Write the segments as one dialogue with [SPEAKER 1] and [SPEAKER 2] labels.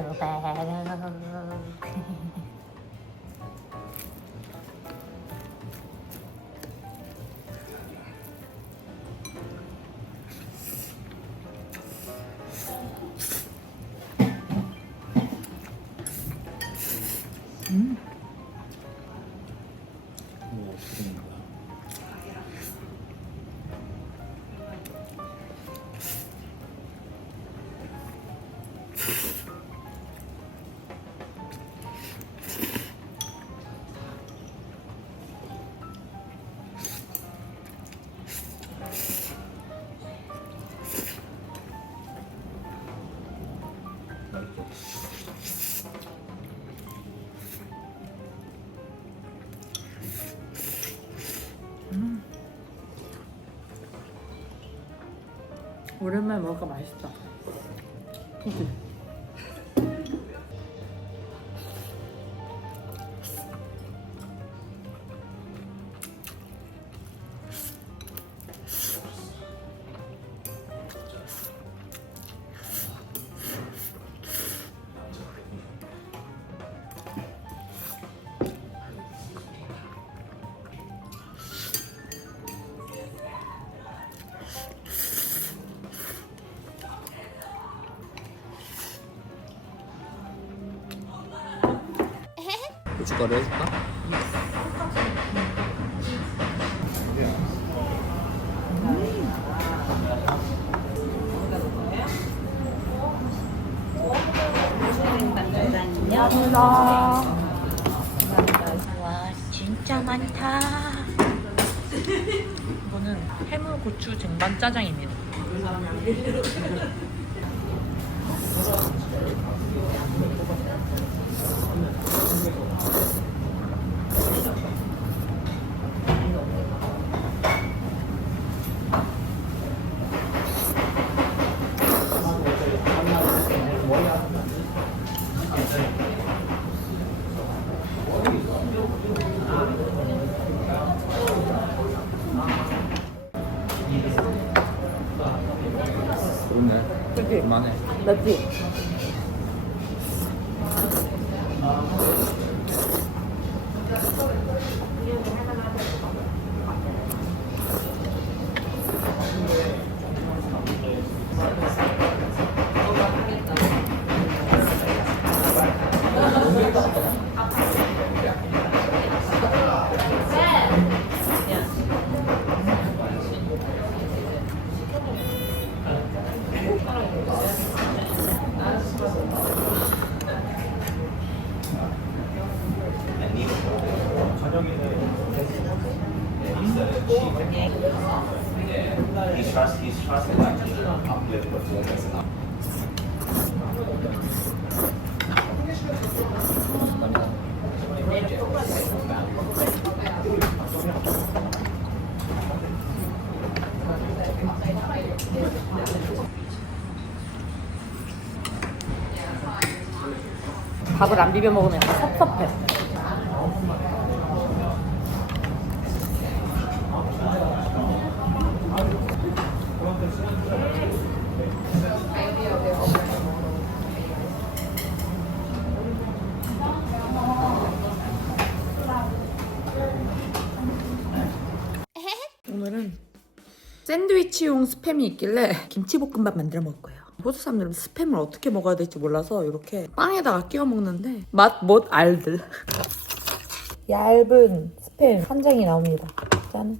[SPEAKER 1] 슈바
[SPEAKER 2] 오랜만에 먹으니까 맛있다. 그치? 와 진짜 많다. 이거는 해물 고추 쟁반 짜장입니다. 밥을 안 비벼 먹으면 약간 섭섭해. 샌드위치용 스팸이 있길래 김치볶음밥 만들어 먹을 거예요. 호주 사람들은 스팸을 어떻게 먹어야 될지 몰라서 이렇게 빵에다가 끼워 먹는데 맛 못 알들. 얇은 스팸 한 장이 나옵니다. 짠.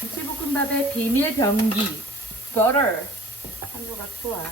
[SPEAKER 2] 김치볶음밥의 비밀 병기 butter 한 조각 좋아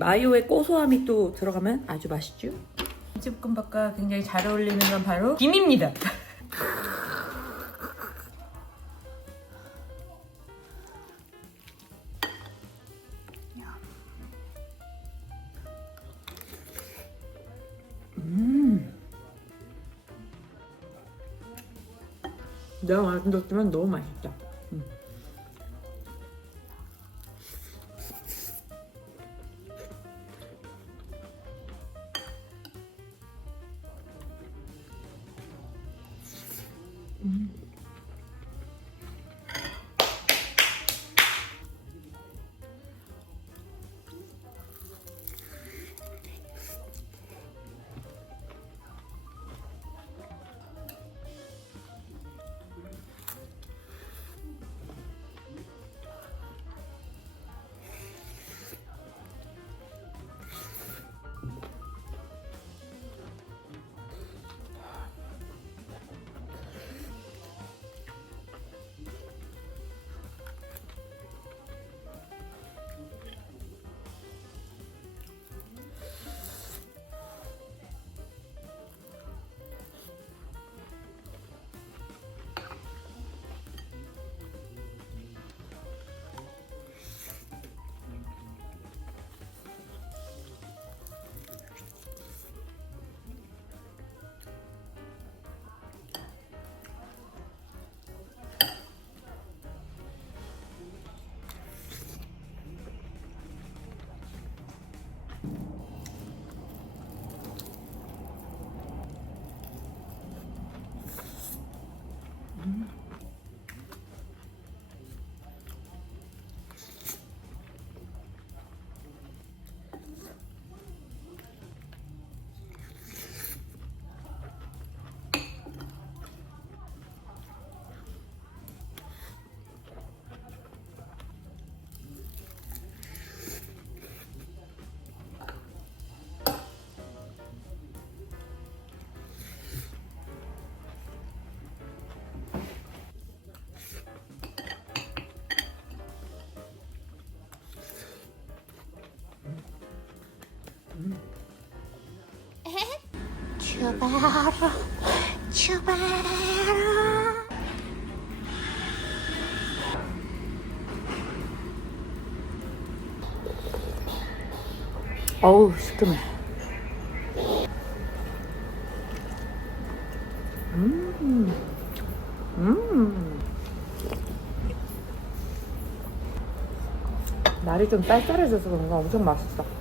[SPEAKER 2] 마요의 고소함이 또 들어가면 아주 맛있죠? 김치볶음밥과 굉장히 잘 어울리는 건 바로 김입니다. 내가 만들었지만 너무 맛있다. 음.
[SPEAKER 1] 출발하라 출발하라
[SPEAKER 2] 어우 시큼해. 음, 음. 날이 좀 쌀쌀해져서 그런가 엄청 맛있어.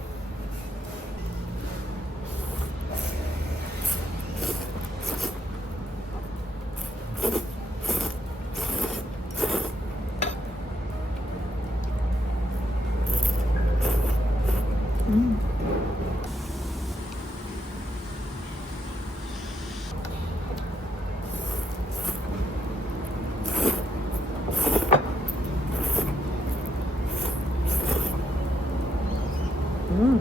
[SPEAKER 2] 음.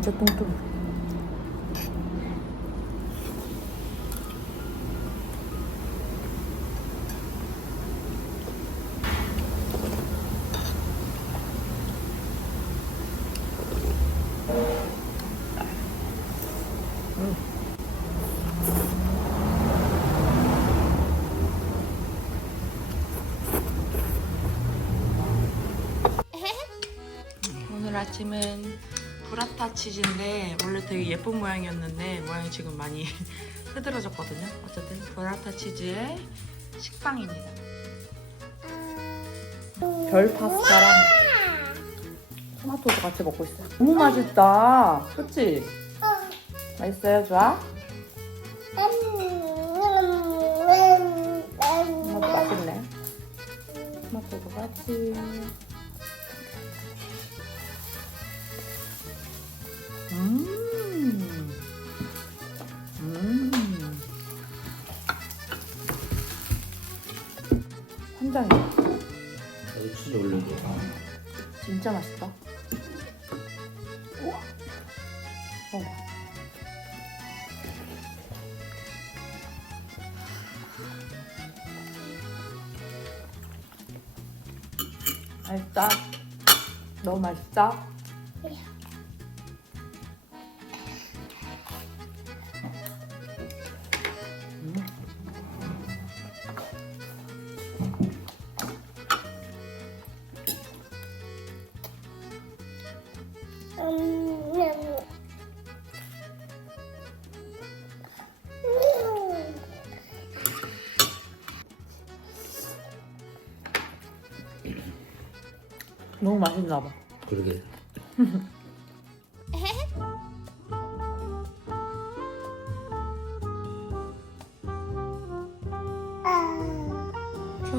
[SPEAKER 2] 진짜 똥똥. 오늘 아침은 브라타 치즈인데 원래 되게 예쁜 모양이었는데 모양이 지금 많이 흐드러졌거든요. 어쨌든 브라타 치즈의 식빵입니다. 별 파스타랑 토마토도 같이 먹고 있어요. 너무 맛있다. 그치? 맛있어요? 좋아? 맛있네. 토마토도 같이. 음. 음. 환장이야.
[SPEAKER 3] 나도 치즈 올려줘.
[SPEAKER 2] 진짜 맛있다. 우와. 어. 맛있다. 너무 맛있다.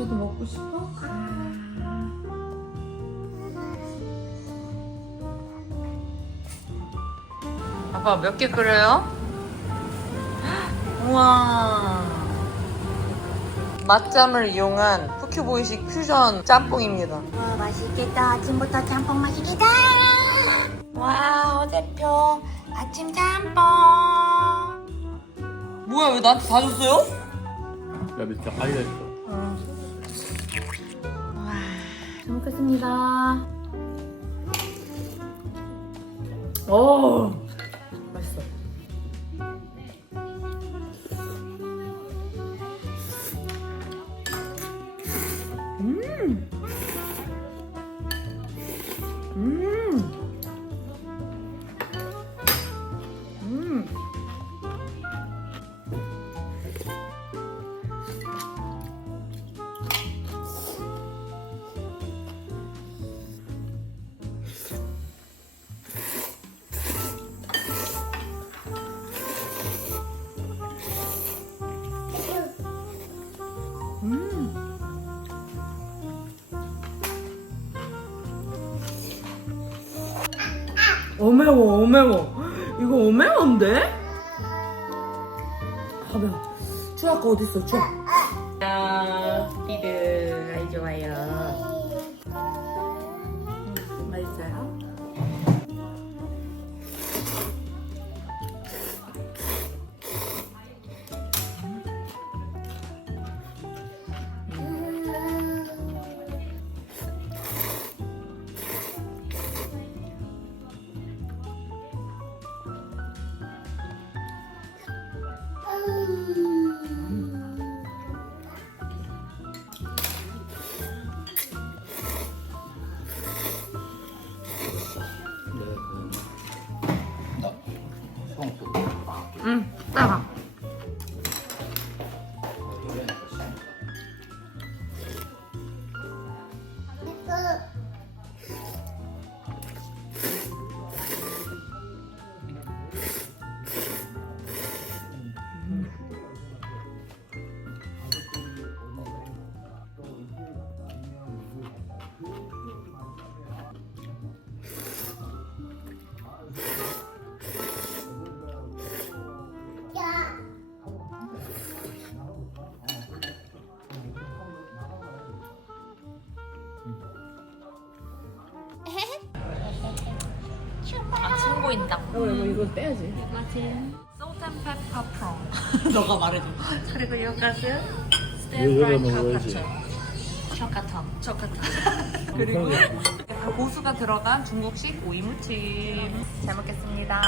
[SPEAKER 2] 저도 먹고 싶어? 아빠 몇 개 끓여요? 우와 맛잠을 이용한 푸큐보이식 퓨전 짬뽕입니다
[SPEAKER 1] 와 맛있겠다. 아침부터 짬뽕 맛있겠다. 와 어제표 아침 짬뽕.
[SPEAKER 2] 뭐야 왜 나한테 다 줬어요?
[SPEAKER 3] 야 밑에.
[SPEAKER 2] 잘 먹겠습니다. 오 5매워 5매워 이거 5매워인데? 가면 추아가 어딨어 추아 보인다
[SPEAKER 4] 어, 이거 이거 빼야지.
[SPEAKER 2] 프롬 너가 말해줘. 그리고
[SPEAKER 3] 이거 먹어야지.
[SPEAKER 2] 초카탕 초카탕 그리고 고수가 들어간 중국식 오이 무침. 잘 먹겠습니다.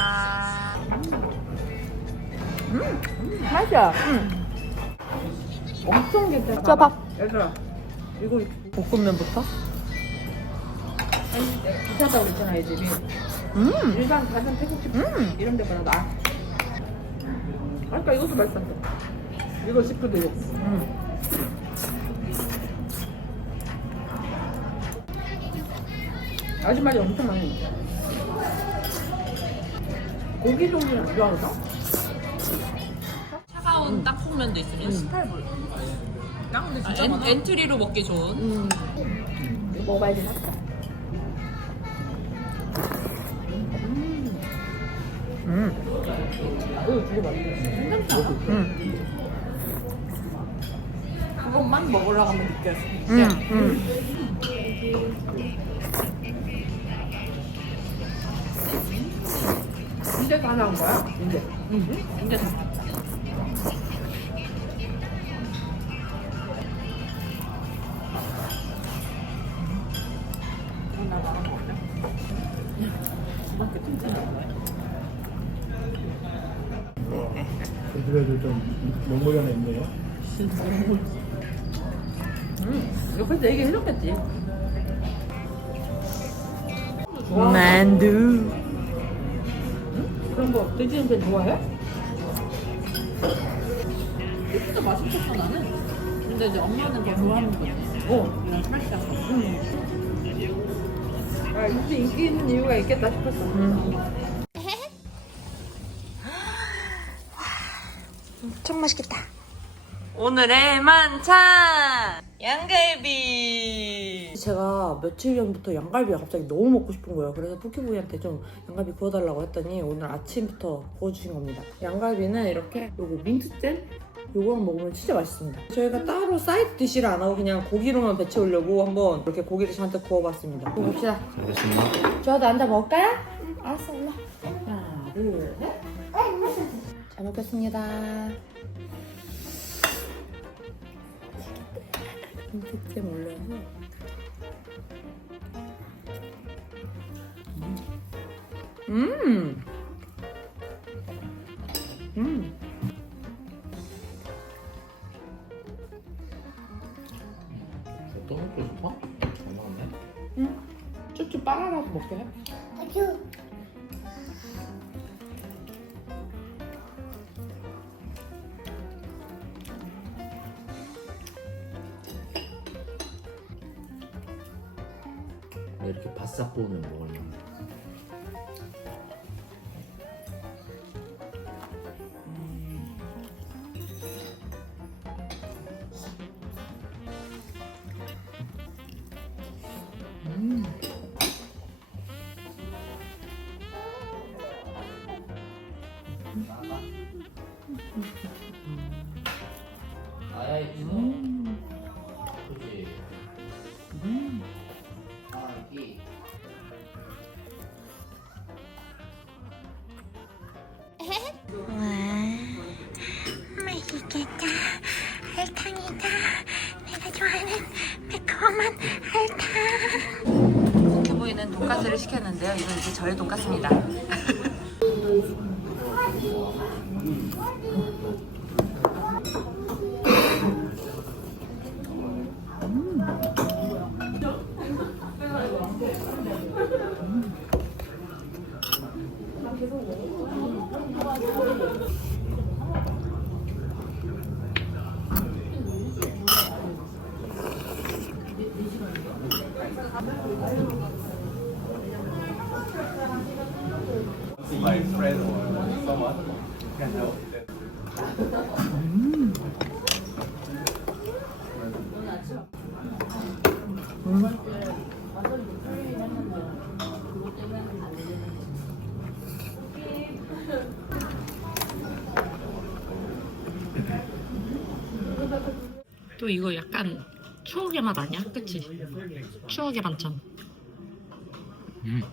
[SPEAKER 4] 맛이야. 엄청 괜찮아.
[SPEAKER 2] 쪄봐.
[SPEAKER 4] 얘들아, 이거
[SPEAKER 2] 볶음면부터?
[SPEAKER 4] 비싸다고 그랬잖아, 이 집이.
[SPEAKER 2] 음
[SPEAKER 4] 일반 다른 태국집
[SPEAKER 2] 음.
[SPEAKER 4] 이런 데보다 나아. 아까 이것도 맛있었어. 이거 시푸드 이거.
[SPEAKER 2] 음.
[SPEAKER 4] 아줌마이 엄청 많이. 고기 종류는 안 좋아하나?
[SPEAKER 2] 차가운 딱콩면도 있으면 스타일볼
[SPEAKER 4] 나 근데
[SPEAKER 2] 아, 엔, 엔트리로 먹기 좋은
[SPEAKER 4] 음. 이거 먹어봐야 되나?
[SPEAKER 2] 음.
[SPEAKER 4] 이거 되게 맛있어. 생각나.
[SPEAKER 2] 음.
[SPEAKER 4] 그것만 먹으려고 하면 느꼈어.
[SPEAKER 2] 음. 음.
[SPEAKER 4] 이제 다 나온 거야? 이제. 이제 다.
[SPEAKER 3] 하나 있네요.
[SPEAKER 4] 옆에서 얘기해줬겠지.
[SPEAKER 2] 만두.
[SPEAKER 4] 그런 거 돼지 냄새 좋아해? 진짜 맛있었어 나는. 근데 이제 엄마는 더 좋아하는 거지. 어. 이런 살짝. 응. 아, 이제 인기 있는 이유가 있겠다 싶었어.
[SPEAKER 1] 엄청 맛있겠다.
[SPEAKER 2] 오늘의 만찬 양갈비. 제가 며칠 전부터 양갈비가 갑자기 너무 먹고 싶은 거예요. 그래서 푸키부이한테 좀 양갈비 구워달라고 했더니 오늘 아침부터 구워주신 겁니다. 양갈비는 이렇게 요거 민트잼 요거랑 먹으면 진짜 맛있습니다. 저희가 따로 사이드 디시를 안 하고 그냥 고기로만 배채우려고 한번 이렇게 고기를 잔뜩 구워봤습니다. 먹어봅시다.
[SPEAKER 3] 알겠습니다.
[SPEAKER 2] 저도 앉아 먹을까요? 알았어, 올라. 하나, 둘, 셋. 잘 먹겠습니다. 민트잼 올려서. 음. 음.
[SPEAKER 3] 어떤 것도 좋다? 잘 먹네.
[SPEAKER 4] 쭉쭉 빨아라서 먹게 해.
[SPEAKER 3] 이 바싹 구우면 먹을만. 아
[SPEAKER 2] 이제 저의 돈가스입니다.
[SPEAKER 5] My
[SPEAKER 2] 또 이거 약간 추억의 맛 아니야? 그치? 추억의 반찬.
[SPEAKER 3] 음.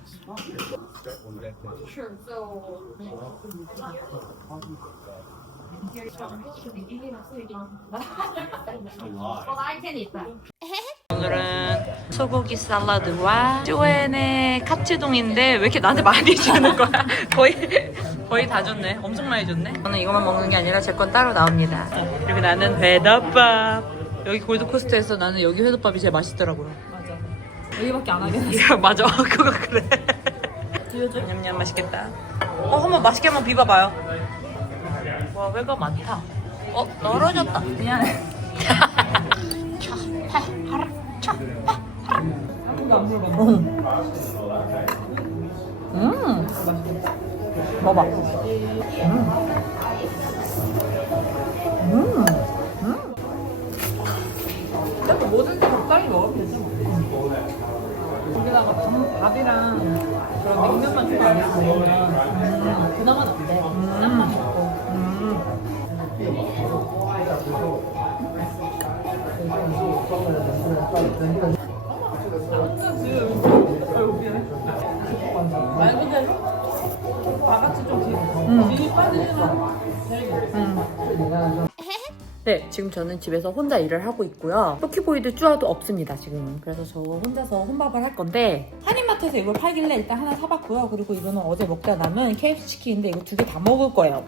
[SPEAKER 2] 오늘은 소고기 샐러드와 쪼엔의 카츠동인데 왜 이렇게 나한테 많이 주는 거야? 거의 거의 다 줬네. 엄청 많이 줬네. 저는 이것만 먹는 게 아니라 제 건 따로 나옵니다. 그리고 나는 회덮밥. 여기 골드코스트에서 나는 여기 회덮밥이 제일 맛있더라고요.
[SPEAKER 4] 여기밖에 안
[SPEAKER 2] 이거 맞아. 그거 그래. 냠냠 맛있겠다. 어 한번 맛있게 한번 비벼봐요. 와 회가 많다. 어 떨어졌다. 미안해. 음. 먹어봐.
[SPEAKER 4] 그 밥이랑 그런 냉면만 좀안 해서 먹으면 음, 그나마 낫대. 짬만 먹고. 완
[SPEAKER 2] 네, 지금 저는 집에서 혼자 일을 하고 있고요. 토끼보이드 쭈아도 없습니다, 지금은. 그래서 저 혼자서 혼밥을 할 건데 한인마트에서 이걸 팔길래 일단 하나 사봤고요. 그리고 이거는 어제 먹다 남은 KFC 치킨인데 이거 두 개 다 먹을 거예요.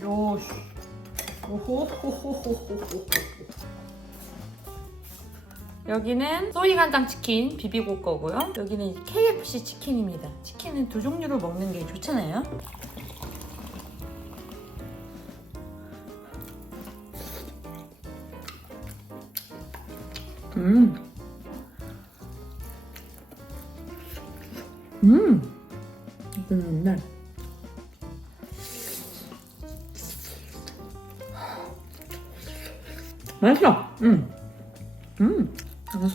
[SPEAKER 2] 요시. 오호호호호호호. 여기는 소이 간장 치킨 비비고 거고요. 여기는 KFC 치킨입니다. 치킨은 두 종류를 먹는 게 좋잖아요. 음. 음. 이거는 날. 맛있어.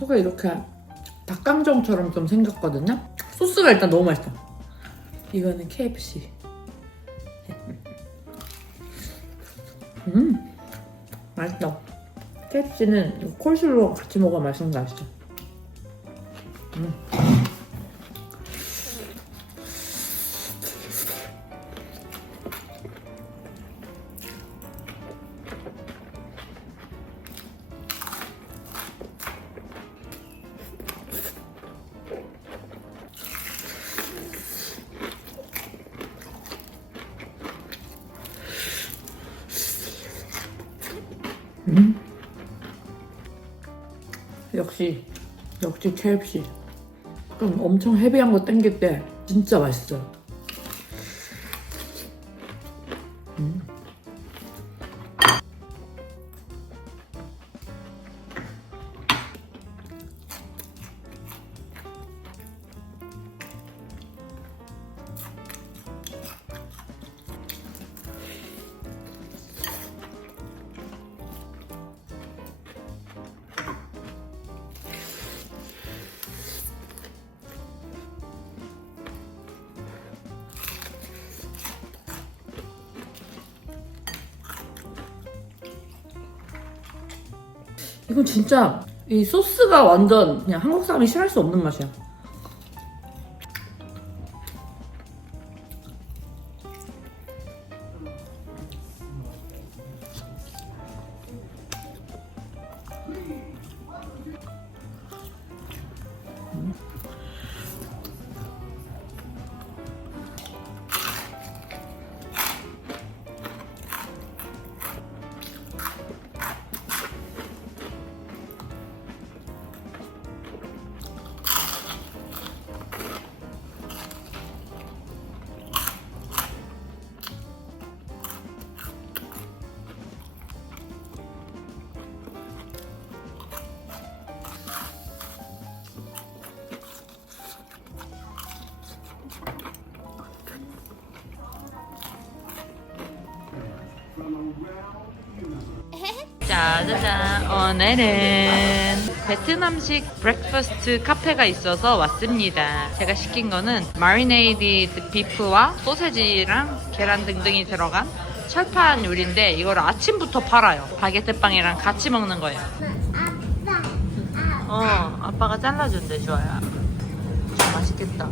[SPEAKER 2] 속에 이렇게 닭강정처럼 좀 생겼거든요. 소스가 일단 너무 맛있어. 이거는 KFC. 음, 맛있다. KFC는 콜슬로우 같이 먹어야 맛있는 거 아시죠? 역시 역시 KFC 좀 엄청 헤비한 거 땡길 때 진짜 맛있어요. 이건 진짜 이 소스가 완전 그냥 한국 사람이 싫어할 수 없는 맛이야.
[SPEAKER 6] 짜자잔. 오늘은 베트남식 브렉퍼스트 카페가 있어서 왔습니다. 제가 시킨 거는 마리네이드 비프와 소세지랑 계란 등등이 들어간 철판 요리인데 이걸 아침부터 팔아요. 바게트 빵이랑 같이 먹는 거예요. 어 아빠가 잘라준대 좋아요. 맛있겠다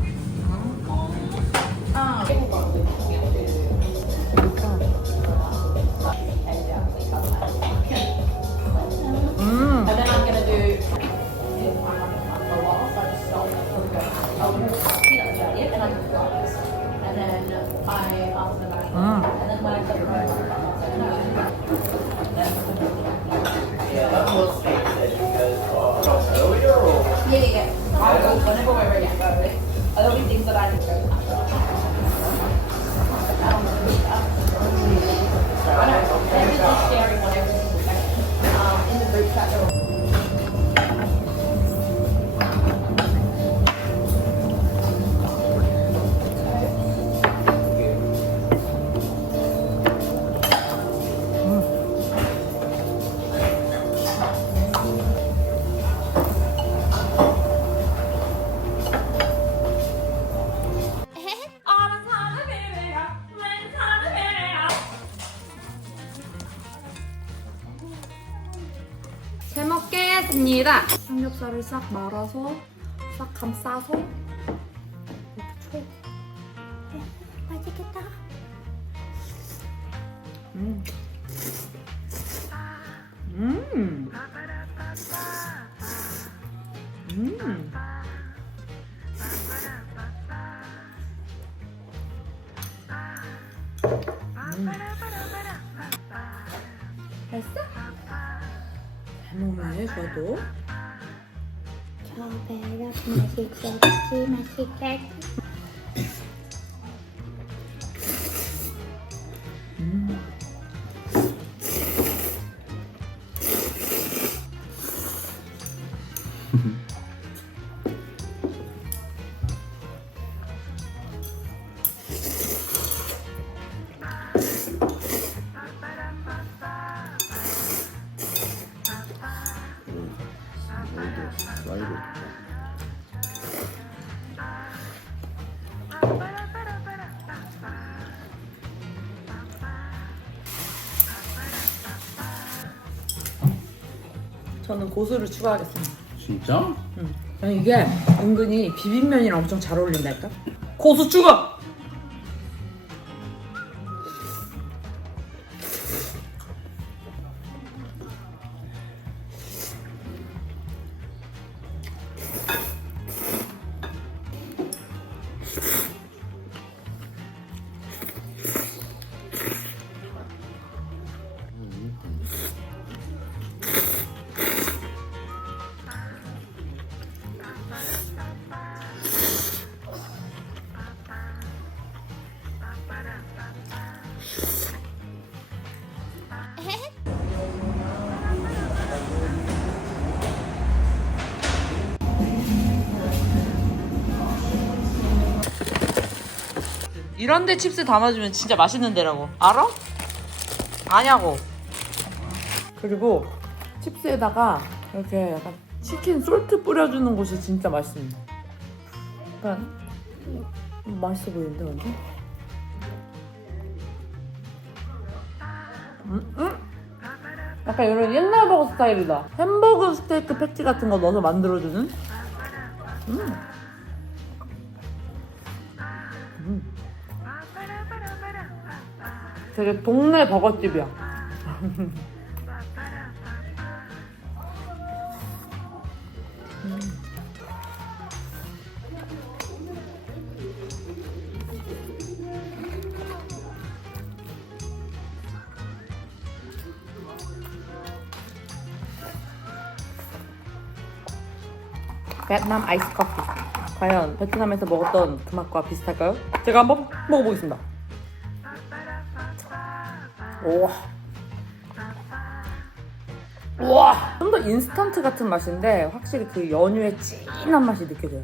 [SPEAKER 6] 음. 음.
[SPEAKER 2] 삼겹살을 싹 말아서 싹 감싸서 이렇게 쳐. 맛있겠다. 음. 음. 음. 음. 됐어? 잘 먹네, 저도.
[SPEAKER 1] 저 배로 맛있겠지
[SPEAKER 2] 저는 고수를 추가하겠습니다.
[SPEAKER 3] 진짜?
[SPEAKER 2] 응. 아니 이게 은근히 비빔면이랑 엄청 잘 어울린다니까? 고수 추가! 이런 데 칩스 담아주면 진짜 맛있는 데라고 알아? 아냐고 그리고 칩스에다가 이렇게 약간 치킨 솔트 뿌려주는 곳이 진짜 맛있습니다 약간 음, 맛있어 보이는데 완전? 음, 음. 약간 이런 옛날 버거 스타일이다 햄버거 스테이크 패티 같은 거 넣어서 만들어주는 음. 되게 동네 버거집이야. 베트남 아이스 커피. 과연 베트남에서 먹었던 그 맛과 비슷할까요? 제가 한번 먹어보겠습니다. 우와. 우와. 좀 더 인스턴트 같은 맛인데 확실히 그 연유의 진한 맛이 느껴져요.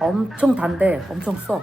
[SPEAKER 2] 엄청 단데 엄청 써.